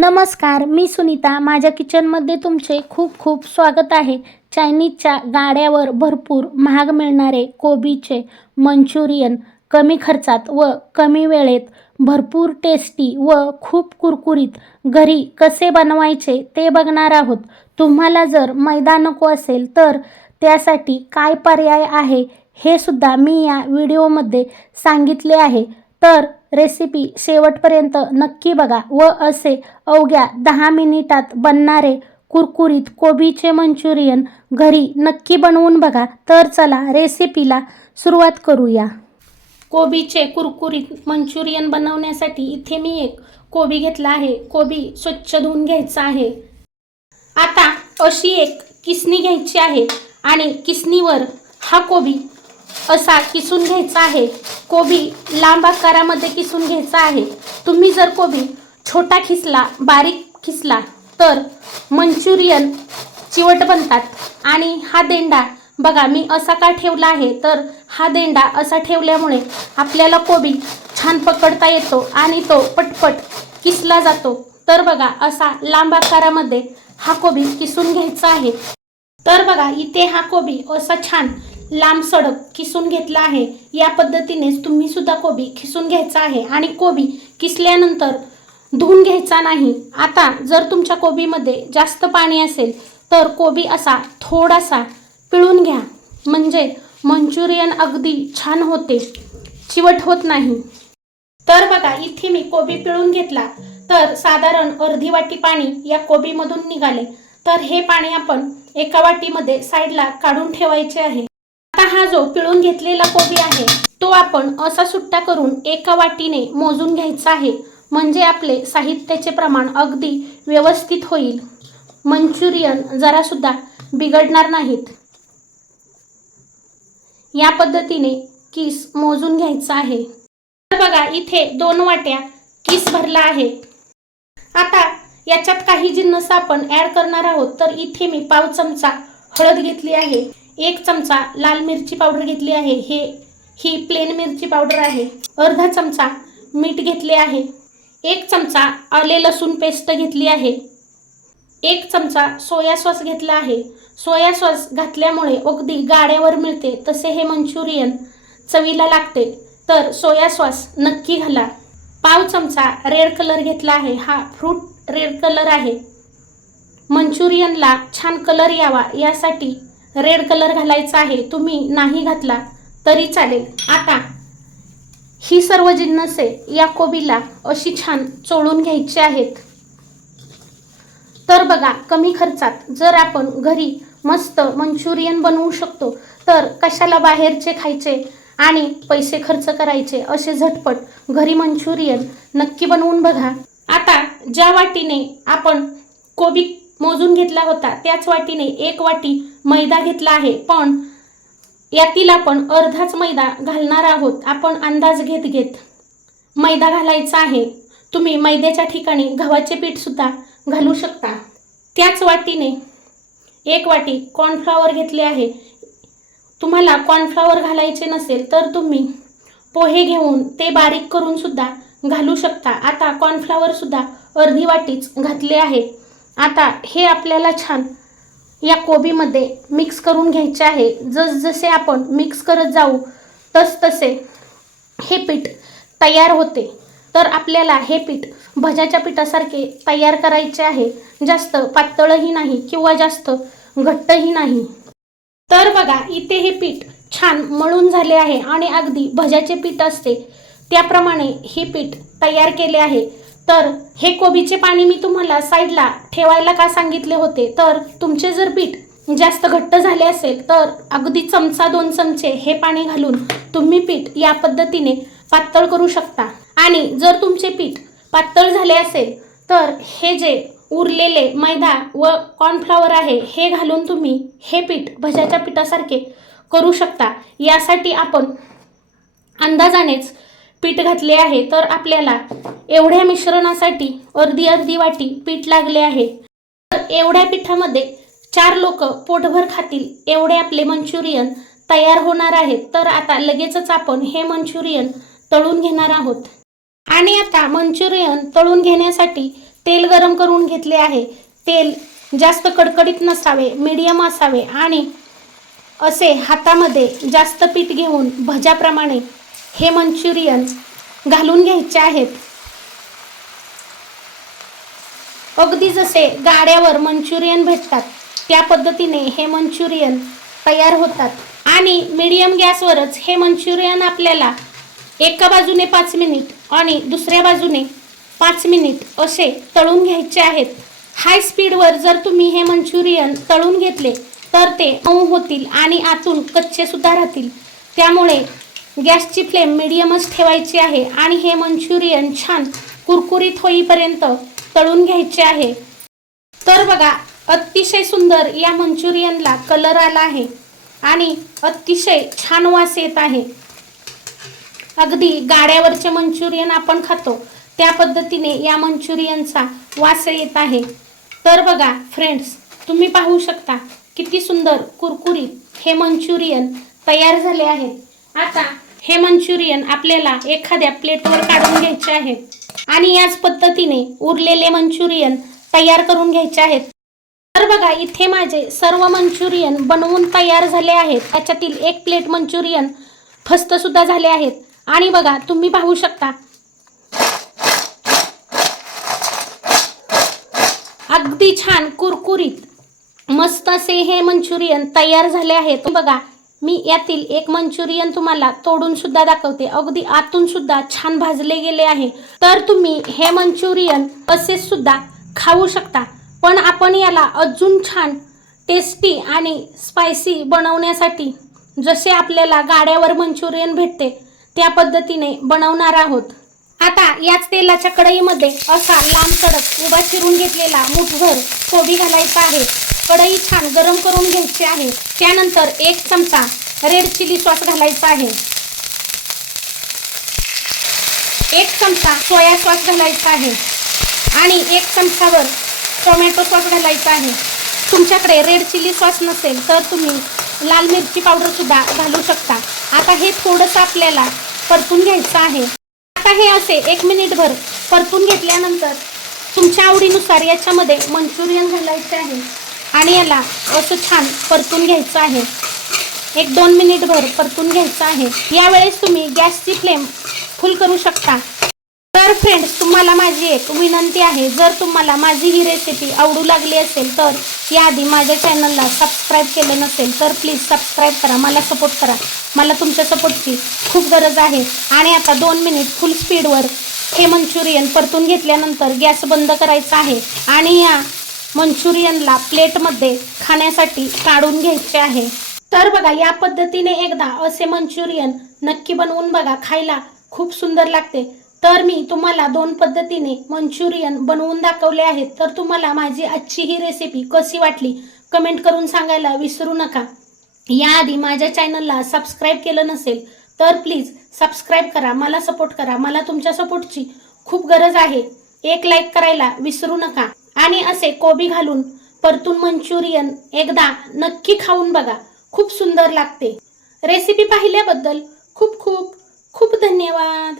नमस्कार मी सुनीता. माझ्या किचनमध्ये तुमचे खूप खूप स्वागत आहे. चायनीजच्या गाड्यावर भरपूर महाग मिळणारे कोबीचे मंचुरियन कमी खर्चात व कमी वेळेत भरपूर टेस्टी व खूप कुरकुरीत घरी कसे बनवायचे ते बघणार आहोत. तुम्हाला जर मैदा नको असेल तर त्यासाठी काय पर्याय आहे हे सुद्धा मी या व्हिडिओमध्ये सांगितले आहे. तर रेसिपी शेवटपर्यंत नक्की बघा व असे अवघ्या दहा मिनिटात बनणारे कुरकुरीत कोबीचे मंचुरियन घरी नक्की बनवून बघा. तर चला रेसिपीला सुरुवात करूया. कोबीचे कुरकुरीत मंचुरियन बनवण्यासाठी इथे मी एक कोबी घेतला आहे. कोबी स्वच्छ धुवून घ्यायचा आहे. आता अशी एक किसणी घ्यायची आहे आणि किसणीवर हा कोबी असा किसून घ्यायचा आहे. कोबी लांब आकारामध्ये किसून घ्यायचा आहे. तुम्ही जर कोबी छोटा खिसला बारीक खिसला तर मंचुरियन चिवट बनतात. आणि हा देंडा बघा मी असा का ठेवला आहे? तर हा देंडा असा ठेवल्यामुळे आपल्याला कोबी छान पकडता येतो आणि तो पटपट किसला जातो. तर बघा असा लांब आकारामध्ये हा कोबी किसून घ्यायचा आहे. तर बघा इथे हा कोबी असा छान लांब सडक किसून घेतला आहे. या पद्धतीनेच तुम्ही सुद्धा कोबी किसून घ्यायचा आहे आणि कोबी किसल्यानंतर धुवून घ्यायचा नाही. आता जर तुमच्या कोबीमध्ये जास्त पाणी असेल तर कोबी असा थोडासा पिळून घ्या. म्हणजे मंचुरियन अगदी छान होते चिवट होत नाही. तर बघा इथे मी कोबी पिळून घेतला. तर साधारण अर्धी वाटी पाणी या कोबीमधून निघाले. तर हे पाणी आपण एका वाटीमध्ये साईडला काढून ठेवायचे आहे. आता हा जो पिळून घेतलेला कोबी आहे तो आपण असा सुट्टा करून एका वाटीने मोजून घ्यायचा आहे. म्हणजे आपले साहित्याचे प्रमाण अगदी व्यवस्थित होईल. मंचुरियन जरासुद्धा बिघडणार नाहीत. या पद्धतीने किस मोजून घ्यायचा आहे. तर बघा इथे दोन वाट्या किस भरला आहे. आता याच्यात काही जिन्नस आपण ॲड करणार आहोत. तर इथे मी पाव चमचा हळद घेतली आहे. एक चमचा लाल मिरची पावडर घेतली आहे. हे ही प्लेन मिरची पावडर आहे. अर्धा चमचा मीठ घेतले आहे. एक चमचा आले लसूण पेस्ट घेतली आहे. एक चमचा सोया सॉस घेतला आहे. सोया सॉस घातल्यामुळे अगदी गाड्यावर मिळते. तसे हे मंचुरियन चवीला लागते. तर सोया सॉस नक्की घाला. पाव चमचा रेड कलर घेतला आहे. हा फ्रूट रेड कलर आहे. मंचुरियनला छान कलर यावा यासाठी रेड कलर घालायचा आहे तुम्ही नाही घातला तरी चालेल. आता ही सर्व जिन्नसे या कोबीला अशी छान चोळून घ्यायची आहेत. तर बघा कमी खर्चात जर आपण घरी मस्त मंचुरियन बनवू शकतो तर कशाला बाहेरचे खायचे आणि पैसे खर्च करायचे असे झटपट घरी मंचुरियन नक्की बनवून बघा. आता ज्या वाटीने आपण कोबी मोजून घेतला होता त्याच वाटीने एक वाटी मैदा घेतला आहे. पण यातील आपण अर्धाच मैदा घालणार आहोत. आपण अंदाज घेत घेत मैदा घालायचा आहे. तुम्ही मैद्याच्या ठिकाणी गव्हाचे पीठसुद्धा घालू शकता. त्याच वाटीने एक वाटी कॉर्नफ्लॉवर घेतले आहे. तुम्हाला कॉर्नफ्लॉवर घालायचे नसेल तर तुम्ही पोहे घेऊन ते बारीक करून सुद्धा घालू शकता. आता कॉर्नफ्लॉवरसुद्धा अर्धी वाटीच घातले आहे. आता हे आपल्याला छान या कोबीमध्ये मिक्स करून घ्यायचे आहे. जसजसे आपण मिक्स करत जाऊ तस तसे हे पीठ तयार होते. तर आपल्याला हे पीठ भज्याच्या पिठासारखे तयार करायचे आहे. जास्त पातळही नाही किंवा जास्त घट्टही नाही. तर बघा इथे हे पीठ छान मळून झाले आहे आणि अगदी भज्याचे पीठ असते. त्याप्रमाणे हे पीठ तयार केले आहे. तर हे कोबीचे पाणी मी तुम्हाला साईडला ठेवायला का सांगितले होते? तर तुमचे जर पीठ जास्त घट्ट झाले असेल तर अगदी चमचा दोन चमचे हे पाणी घालून तुम्ही पीठ या पद्धतीने पातळ करू शकता. आणि जर तुमचे पीठ पातळ झाले असेल तर हे जे उरलेले मैदा व कॉर्नफ्लॉवर आहे हे घालून तुम्ही हे पीठ भज्याच्या पिठासारखे करू शकता. यासाठी आपण अंदाजानेच पीठ घातले आहे तर आपल्याला एवढ्या मिश्रणासाठी अर्धी अर्धी वाटी पीठ लागले आहे. तर एवढ्या पिठामध्ये चार लोक पोटभर खातील एवढे आपले मंचुरियन तयार होणार आहेत. तर आता लगेचच आपण हे मंचुरियन तळून घेणार आहोत. आणि आता मंचुरियन तळून घेण्यासाठी तेल गरम करून घेतले आहे. तेल जास्त कडकडीत नसावे मीडियम असावे आणि असे हातामध्ये जास्त पीठ घेऊन भज्याप्रमाणे हे मंचुरियन घालून घ्यायचे आहेत. अगदी जसे गाड्यावर मंचुरियन भेटतात त्या पद्धतीने हे मंचुरियन तयार होतात. आणि मीडियम गॅसवरच हे मंचुरियन आपल्याला एका बाजूने पाच मिनिट आणि दुसऱ्या बाजूने पाच मिनिट असे तळून घ्यायचे आहेत. हाय स्पीडवर जर तुम्ही हे मंचुरियन तळून घेतले तर ते मऊ होतील आणि आतून कच्चे सुद्धा राहतील. त्यामुळे गॅसची फ्लेम मिडियमच ठेवायची आहे आणि हे मंचुरियन छान कुरकुरीत होईपर्यंत तळून घ्यायचे आहे. तर बघा अतिशय सुंदर या मंचुरियनला कलर आला आहे आणि अतिशय छान वास येत आहे. अगदी गाड्यावरचे मंचुरियन आपण खातो त्या पद्धतीने या मंचुरियनचा वास येत आहे. तर बघा फ्रेंड्स तुम्ही पाहू शकता किती सुंदर कुरकुरीत हे मंचुरियन तयार झाले आहेत. आता हे मंचुरियन आपल्याला एखाद्या प्लेटवर काढून घ्यायचे आहेत आणि याच पद्धतीने उरलेले मंचुरियन तयार करून घ्यायचे आहेत. तर बघा इथे माझे सर्व मंचुरियन बनवून तयार झाले आहेत. त्याच्यातील एक प्लेट मंचुरियन फस्त सुद्धा झाले आहेत. आणि बघा तुम्ही पाहू शकता. अगदी छान कुरकुरीत मस्त असे हे मंचुरियन तयार झाले आहेत. बघा मी यातील एक मंचुरियन तुम्हाला तोडून सुद्धा दाखवते. अगदी आतून सुद्धा छान भाजले गेले आहे. तर तुम्ही हे मंचुरियन असेच सुद्धा खाऊ शकता. पण आपण याला अजून छान टेस्टी आणि स्पायसी बनवण्यासाठी जसे आपल्याला गाड्यावर मंचुरियन भेटते त्या पद्धतीने बनवणार आहोत. आता याच तेलाच्या कढईमध्ये असा लांब कडक उभा चिरून घेतलेला मुठभर कोबी घालायचा आहे. कढई छान गरम करून घ्यायची आहे. त्यानंतर एक चमचा रेड चिली सॉस घालायचा आहे. एक चमचा सोया सॉस घालायचा आहे. आणि एक चमचावर टोमॅटो सॉस घालायचा आहे. तुमच्याकडे रेड चिली सॉस नसेल तर तुम्ही लाल मिरची पावडरसुद्धा घालू शकता. आता हे थोडंसं आपल्याला परतून घ्यायचं आहे. आता हे असे एक मिनिटभर परतून घेतल्यानंतर तुमच्या आवडीनुसार याच्यामध्ये मंचुरियन घालायचे आहे आणि याला असं छान परतून घ्यायचं आहे. एक दोन मिनिटभर परतून घ्यायचं आहे. यावेळेस तुम्ही गॅसची फ्लेम फुल करू शकता. तर फ्रेंड्स तुम्हाला माझी एक विनंती आहे. जर तुम्हाला माझी ही रेसिपी आवडू लागली असेल तर याआधी माझ्या चॅनलला सबस्क्राईब केलं नसेल तर प्लीज सबस्क्राईब करा. मला सपोर्ट करा. मला तुमच्या सपोर्टची खूप गरज आहे. आणि आता दोन मिनिट फुल स्पीडवर हे मंचुरियन परतून घेतल्यानंतर गॅस बंद करायचा आहे. आणि या मंचुरियनला प्लेटमध्ये खाण्यासाठी काढून घ्यायचे आहे. तर बघा या पद्धतीने एकदा असे मंचुरियन नक्की बनवून बघा. खायला खूप सुंदर लागते. तर मी तुम्हाला दोन पद्धतीने मंचुरियन बनवून दाखवले आहेत. तर तुम्हाला माझी आजची ही रेसिपी कशी वाटली कमेंट करून सांगायला विसरू नका. याआधी माझ्या चॅनलला सबस्क्राईब केलं नसेल तर प्लीज सबस्क्राईब करा मला सपोर्ट करा. मला तुमच्या सपोर्टची खूप गरज आहे. एक लाईक करायला विसरू नका. आणि असे कोबी घालून परतून मंचुरियन एकदा नक्की खाऊन बघा. खूप सुंदर लागते. रेसिपी पाहिल्याबद्दल खूप खूप खूप धन्यवाद.